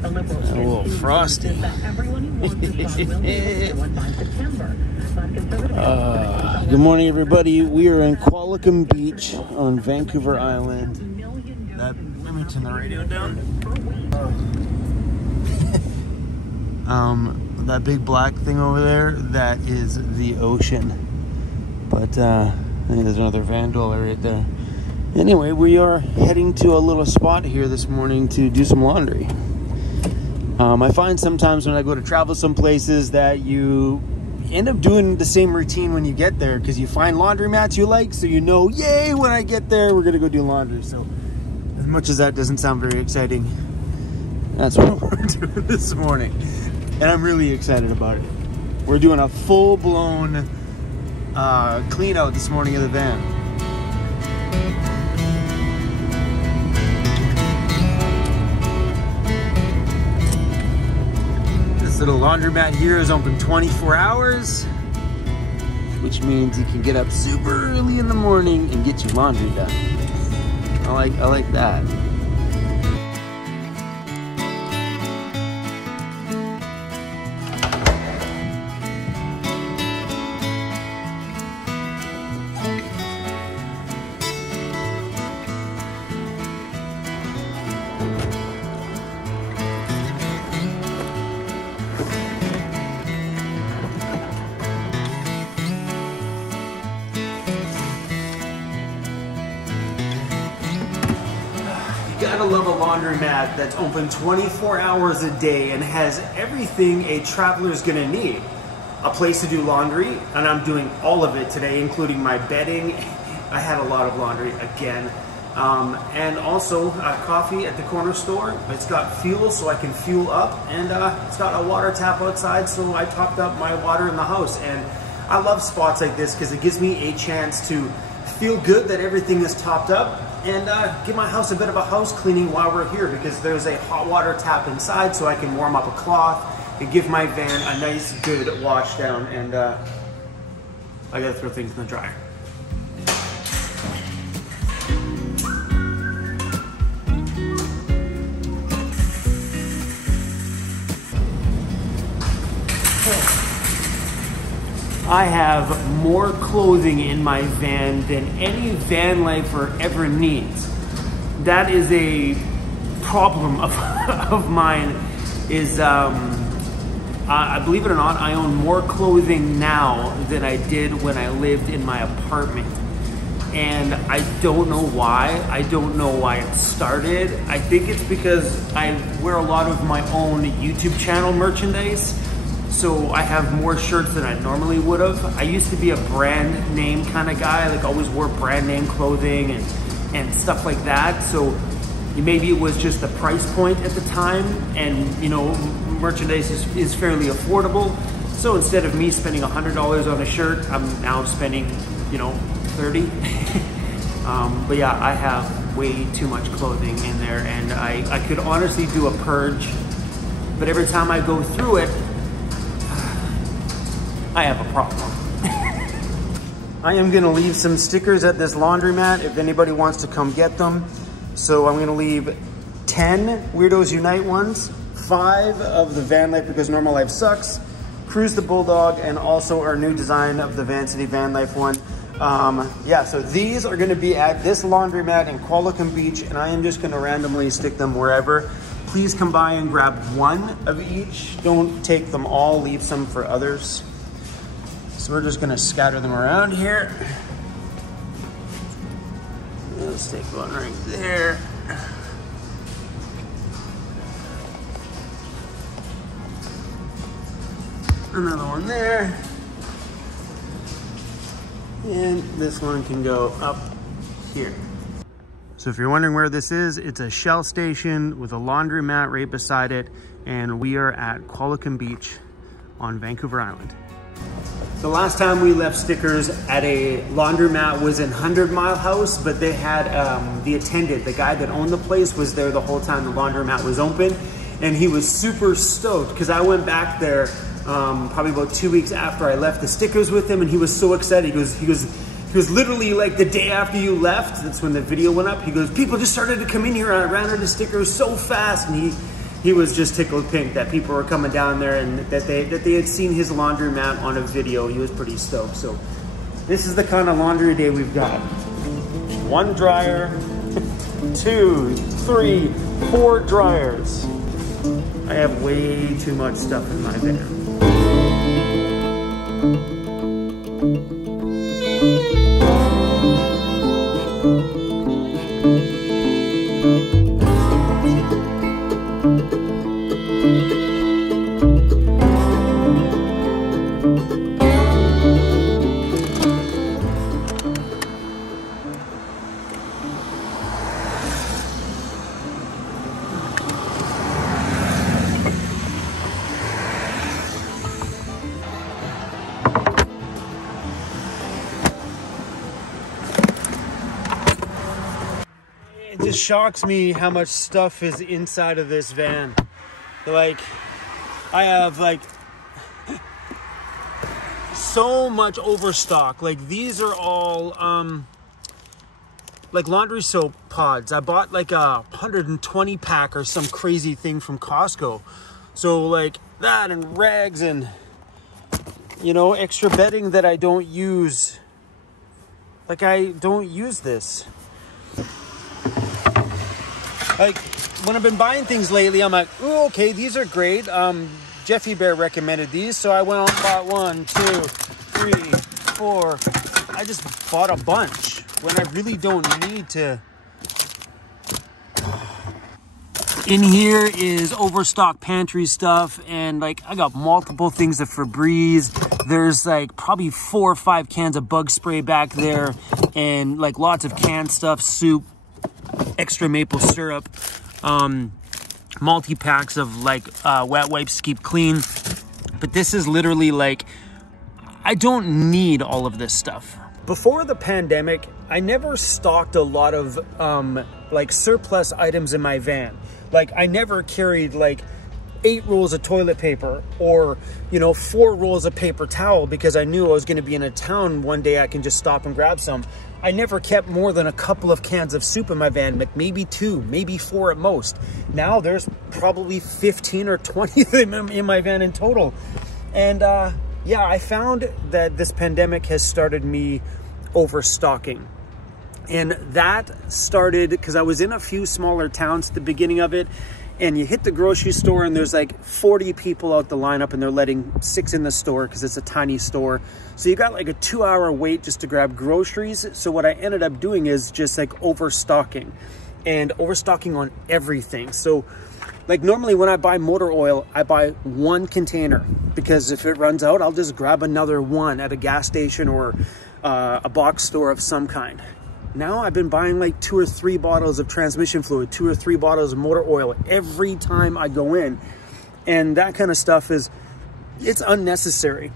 The Liberals A little frosty. Good morning, everybody. We are in Qualicum Beach on Vancouver Island. Let me turn the radio down. That big black thing over there, that is the ocean. But I think there's another van dweller right there. Anyway, we are heading to a little spot here this morning to do some laundry. I find sometimes when I go to travel some places that you end up doing the same routine when you get there, because you find laundromats you like, so you know, yay, when I get there, we're gonna go do laundry. So as much as that doesn't sound very exciting, that's what we're doing this morning. And I'm really excited about it. We're doing a full-blown clean out this morning of the van. This little laundromat here is open 24 hours, which means you can get up super early in the morning and get your laundry done. I like that. Gotta love a laundromat that's open 24 hours a day and has everything a traveler's gonna need. A place to do laundry, and I'm doing all of it today, including my bedding. I had a lot of laundry again. And also coffee at the corner store. It's got fuel so I can fuel up, and it's got a water tap outside, so I topped up my water in the house. And I love spots like this because it gives me a chance to feel good that everything is topped up, and give my house a bit of a house cleaning while we're here, because there's a hot water tap inside so I can warm up a cloth and give my van a nice good wash down. And I gotta throw things in the dryer. I have more clothing in my van than any van lifer ever needs. That is a problem of mine. Is I believe it or not, I own more clothing now than I did when I lived in my apartment. And I don't know why. I don't know why it started. I think it's because I wear a lot of my own YouTube channel merchandise. So I have more shirts than I normally would have. I used to be a brand name kind of guy, like always wore brand name clothing and stuff like that. So maybe it was just the price point at the time, and you know, merchandise is fairly affordable. So instead of me spending $100 on a shirt, I'm now spending, you know, 30. But yeah, I have way too much clothing in there, and I could honestly do a purge, but every time I go through it, I have a problem. I am gonna leave some stickers at this laundromat if anybody wants to come get them. So I'm gonna leave 10 Weirdos Unite ones, 5 of the Van Life Because Normal Life Sucks, Cruise the Bulldog, and also our new design of the VANCITY Van Life one. Yeah, so these are gonna be at this laundromat in Qualicum Beach, and I am just gonna randomly stick them wherever. Please come by and grab one of each. Don't take them all, leave some for others. So we're just gonna scatter them around here. Let's take one right there. Another one there. And this one can go up here. So if you're wondering where this is, it's a Shell station with a laundromat right beside it. And we are at Qualicum Beach on Vancouver Island. The last time we left stickers at a laundromat was in 100 Mile House, but they had the attendant, the guy that owned the place, was there the whole time the laundromat was open, and he was super stoked because I went back there probably about 2 weeks after I left the stickers with him, and he was so excited. He goes literally like the day after you left, that's when the video went up, he goes, people just started to come in here, I ran out of stickers so fast, and he was just tickled pink that people were coming down there and that they had seen his laundromat on a video. He was pretty stoked. So this is the kind of laundry day we've got. 1 dryer, 2, 3, 4 dryers. I have way too much stuff in my van. It just shocks me how much stuff is inside of this van. Like, I have like so much overstock. Like, these are all like laundry soap pods. I bought like a 120 pack or some crazy thing from Costco. So like that, and rags, and you know, extra bedding that I don't use. Like, I don't use this. Like, when I've been buying things lately, I'm like, oh, okay, these are great. Jeffy Bear recommended these, so I went out and bought 1, 2, 3, 4. I just bought a bunch when I really don't need to. In here is overstock pantry stuff, and like I got multiple things of Febreze. There's like probably 4 or 5 cans of bug spray back there, and like lots of canned stuff, soup, extra maple syrup, multi-packs of like wet wipes to keep clean. But this is literally like, I don't need all of this stuff. Before the pandemic, I never stocked a lot of like surplus items in my van. Like, I never carried like 8 rolls of toilet paper or, you know, 4 rolls of paper towel, because I knew I was going to be in a town one day I can just stop and grab some. I never kept more than a couple of cans of soup in my van, like maybe 2, maybe 4 at most. Now there's probably 15 or 20 of them in my van in total. And yeah, I found that this pandemic has started me overstocking. And that started because I was in a few smaller towns at the beginning of it, and you hit the grocery store and there's like 40 people out the lineup, and they're letting 6 in the store because it's a tiny store. So you got like a 2-hour wait just to grab groceries. So what I ended up doing is just like overstocking, and overstocking on everything. So like normally when I buy motor oil, I buy 1 container, because if it runs out, I'll just grab another one at a gas station or a box store of some kind. Now I've been buying like 2 or 3 bottles of transmission fluid, 2 or 3 bottles of motor oil every time I go in. And that kind of stuff it's unnecessary.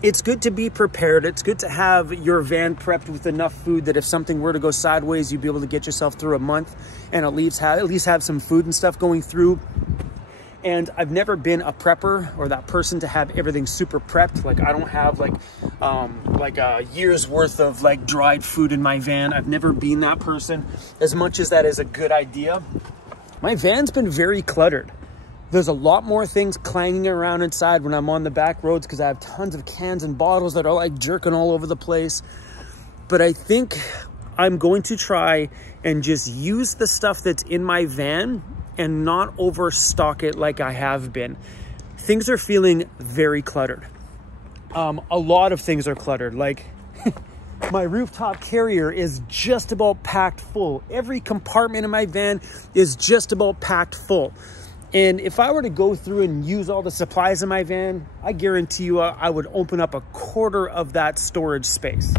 It's good to be prepared. It's good to have your van prepped with enough food that if something were to go sideways, you'd be able to get yourself through a month and at least have some food and stuff going through. And I've never been a prepper or that person to have everything super prepped. Like, I don't have like a year's worth of like dried food in my van. I've never been that person. As much as that is a good idea, my van's been very cluttered. There's a lot more things clanging around inside when I'm on the back roads, because I have tons of cans and bottles that are like jerking all over the place. But I think I'm going to try and just use the stuff that's in my van and not overstock it like I have been. Things are feeling very cluttered. A lot of things are cluttered. Like my rooftop carrier is just about packed full. Every compartment in my van is just about packed full. And if I were to go through and use all the supplies in my van, I guarantee you I would open up a quarter of that storage space.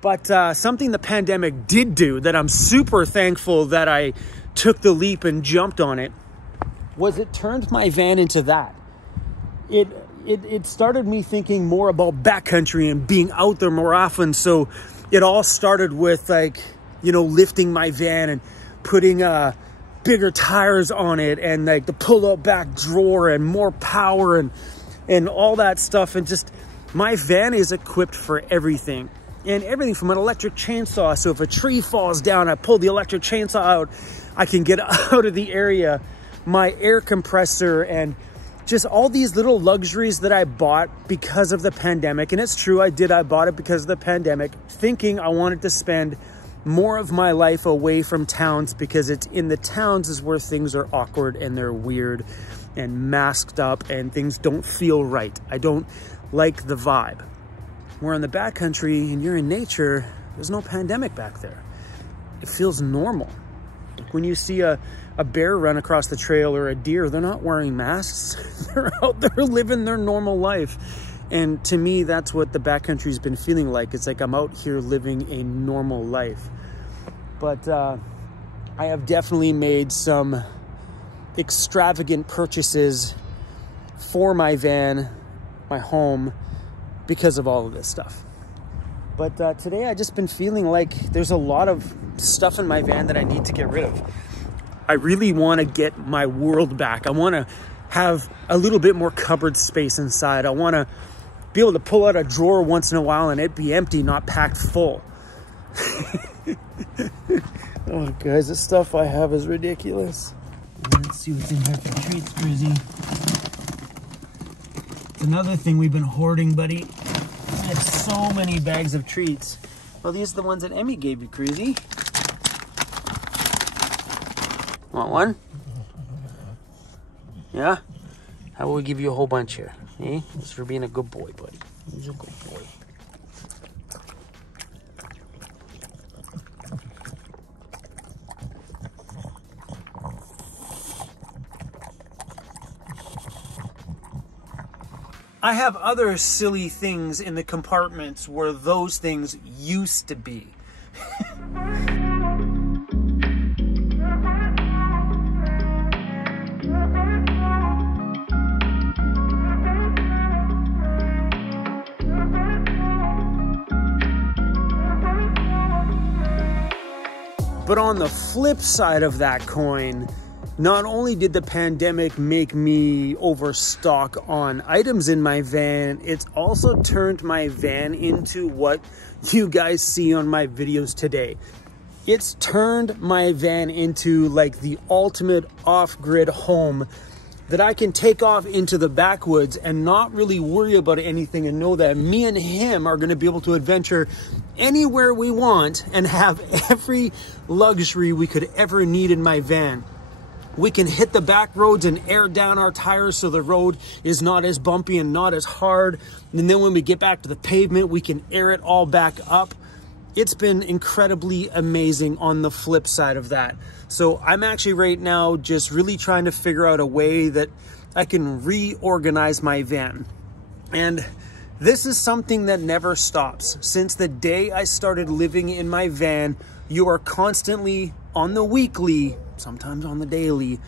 But something the pandemic did do that I'm super thankful that I took the leap and jumped on it was it turned my van into that. It started me thinking more about backcountry and being out there more often. So it all started with like, you know, lifting my van and putting bigger tires on it, and like the pull-out back drawer and more power and all that stuff. And just, my van is equipped for everything. And everything from an electric chainsaw. So if a tree falls down, I pull the electric chainsaw out, I can get out of the area my air compressor and just all these little luxuries that I bought because of the pandemic. And it's true, I bought it because of the pandemic, thinking I wanted to spend more of my life away from towns, because it's in the towns is where things are awkward and they're weird and masked up and things don't feel right. I don't like the vibe. Where in the backcountry and you're in nature, there's no pandemic back there. It feels normal. Like when you see a bear run across the trail or a deer, they're not wearing masks. They're out there living their normal life. And to me, that's what the backcountry's been feeling like. It's like I'm out here living a normal life. But I have definitely made some extravagant purchases for my van, my home, because of all of this stuff. But today I just been feeling like there's a lot of stuff in my van that I need to get rid of. I really want to get my world back. I want to have a little bit more cupboard space inside. I want to be able to pull out a drawer once in a while and it be empty, not packed full. Oh, guys, this stuff I have is ridiculous. Let's see what's in here for treats, Grizzy. It's another thing we've been hoarding, buddy. I have so many bags of treats. Well, these are the ones that Emmy gave you, Crazy. Want one? Yeah? How about we give you a whole bunch here? Eh? This is for being a good boy, buddy. He's a good boy. I have other silly things in the compartments where those things used to be. But on the flip side of that coin, not only did the pandemic make me overstock on items in my van, it's also turned my van into what you guys see on my videos today. It's turned my van into like the ultimate off-grid home that I can take off into the backwoods and not really worry about anything and know that me and him are going to be able to adventure anywhere we want and have every luxury we could ever need in my van. We can hit the back roads and air down our tires so the road is not as bumpy and not as hard. And then when we get back to the pavement, we can air it all back up. It's been incredibly amazing on the flip side of that. So I'm actually right now just really trying to figure out a way that I can reorganize my van. And this is something that never stops. Since the day I started living in my van, you are constantly on the weekly, sometimes on the daily,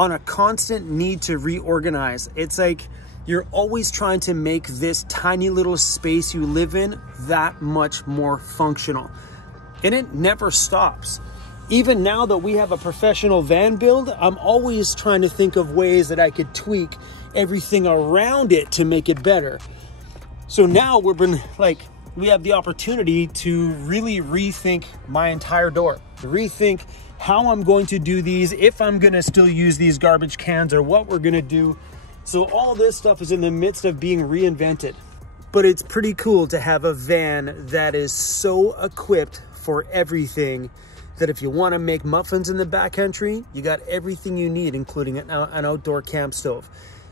on a constant need to reorganize. It's like you're always trying to make this tiny little space you live in that much more functional. And it never stops. Even now that we have a professional van build, I'm always trying to think of ways that I could tweak everything around it to make it better. So now we have the opportunity to really rethink my entire door, to rethink how I'm going to do these, if I'm gonna still use these garbage cans or what we're gonna do. So all this stuff is in the midst of being reinvented. But it's pretty cool to have a van that is so equipped for everything that if you wanna make muffins in the backcountry, you got everything you need, including an outdoor camp stove.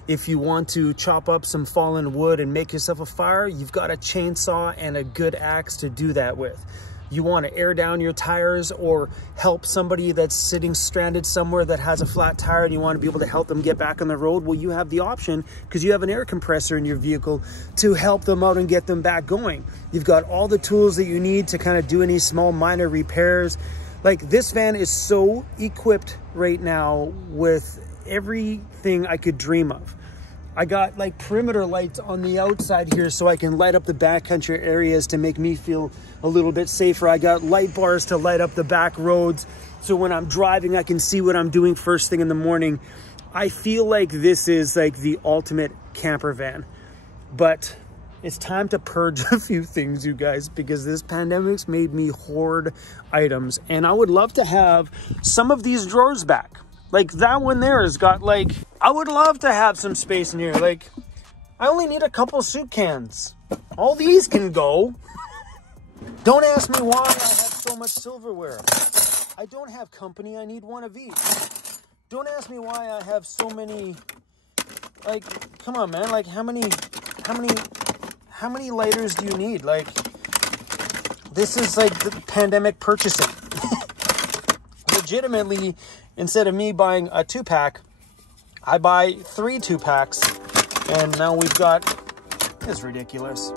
If you want to chop up some fallen wood and make yourself a fire, you've got a chainsaw and a good axe to do that with. You want to air down your tires or help somebody that's sitting stranded somewhere that has a flat tire and you want to be able to help them get back on the road, well, you have the option because you have an air compressor in your vehicle to help them out and get them back going. You've got all the tools that you need to kind of do any small minor repairs. Like, this van is so equipped right now with everything I could dream of. I got like perimeter lights on the outside here so I can light up the backcountry areas to make me feel a little bit safer. I got light bars to light up the back roads so when I'm driving I can see what I'm doing first thing in the morning. I feel like this is like the ultimate camper van. But it's time to purge a few things, you guys, because this pandemic's made me hoard items. And I would love to have some of these drawers back. Like that one there has got like, I would love to have some space in here. Like I only need a couple soup cans. All these can go. Don't ask me why I have so much silverware. I don't have company, I need one of each. Don't ask me why I have so many, like, come on man, like how many lighters do you need? Like, this is like the pandemic purchasing. Legitimately, instead of me buying a 2-pack, I buy 3 2-packs, and now we've got, it's ridiculous.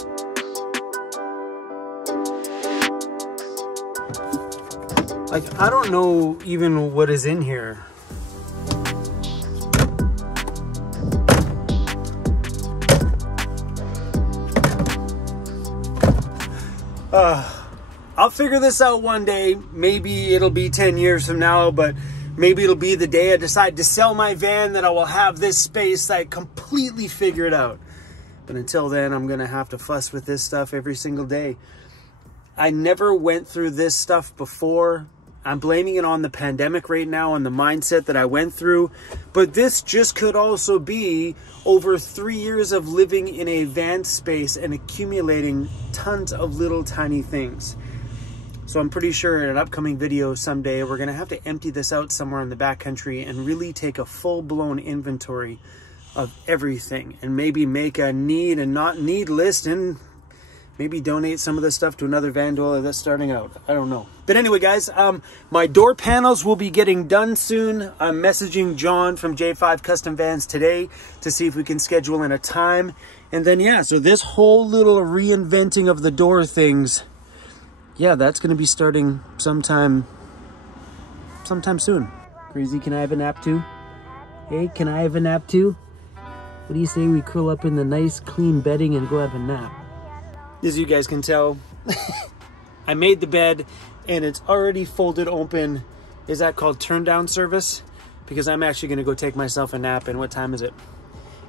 Like, I don't know even what is in here. I'll figure this out one day. Maybe it'll be 10 years from now, but maybe it'll be the day I decide to sell my van that I will have this space I completely figured out. But until then, I'm gonna have to fuss with this stuff every single day. I never went through this stuff before. I'm blaming it on the pandemic right now and the mindset that I went through. But this just could also be over 3 years of living in a van space and accumulating tons of little tiny things. So I'm pretty sure in an upcoming video someday, we're gonna have to empty this out somewhere in the backcountry and really take a full-blown inventory of everything and maybe make a need and not need list and maybe donate some of this stuff to another van dweller that's starting out. I don't know. But anyway, guys, my door panels will be getting done soon. I'm messaging John from J5 Custom Vans today to see if we can schedule in a time. And then, yeah, so this whole little reinventing of the door things, yeah, that's going to be starting sometime soon. Crazy, can I have a nap too? Hey, can I have a nap too? What do you say we curl up in the nice, clean bedding and go have a nap? As you guys can tell, I made the bed and it's already folded open. Is that called turn down service? Because I'm actually gonna go take myself a nap. And what time is it?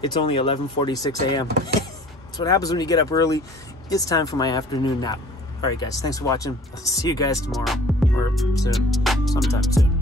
It's only 11:46 a.m. That's what happens when you get up early. It's time for my afternoon nap. All right, guys, thanks for watching. I'll see you guys tomorrow or soon, sometime soon.